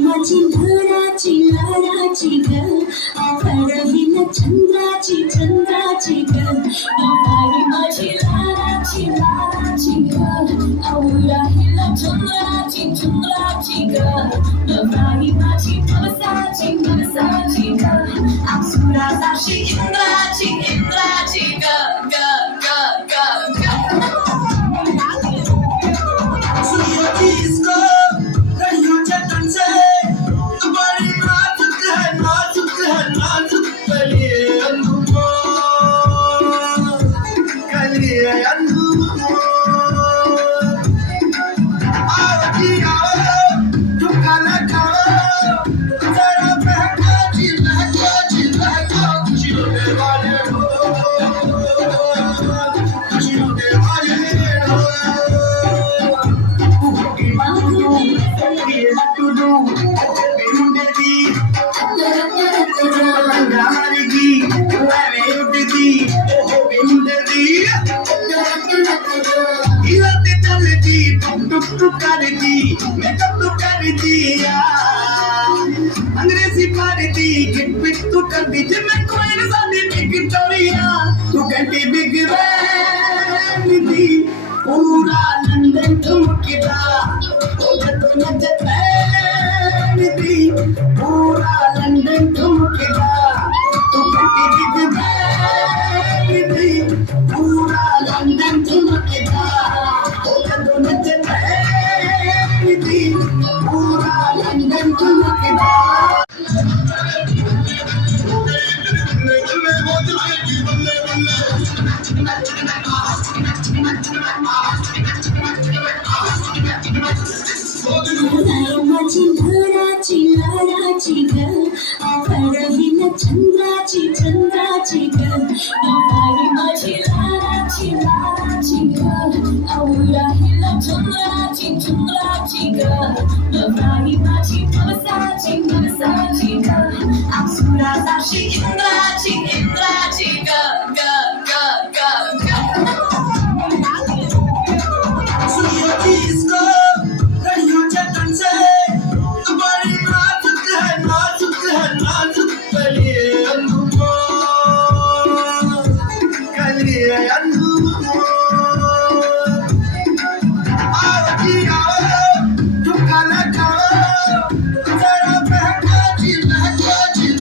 माझी घराची लाडाची ग फळहिला चंद्राची चंद्राची ग बाई माझी लाडाची लाडाची ग राहिला चंद्राची चंद्राची ग बाई माझी मनसाची मनसाची ग अप्सराची इंद्राची इंद्राची ग ग ग ग अंग्रेजी पार्टी किट पिट तू कर दीजिए मैं कोई न जाने विक्टोरिया तू कहती बिग बैंग थी पूरा लंदन ठुमकेगा तो नचते थी पूरा लंदन ठुमकेगा तू कहती बिग बैंग थी पूरा लंदन ठुमकेगा तो नचते थी पूरा लंदन ठुमकेगा माझी घराची लाडाची ग फळहिला चंद्राची चंद्राची ग बाई माझी लाडाची लाडाची ग राहिला चंद्राची चंद्राची ग बाई माझी मनसाची मनसाची ग अप्सराची इंद्राची इंद्राची ग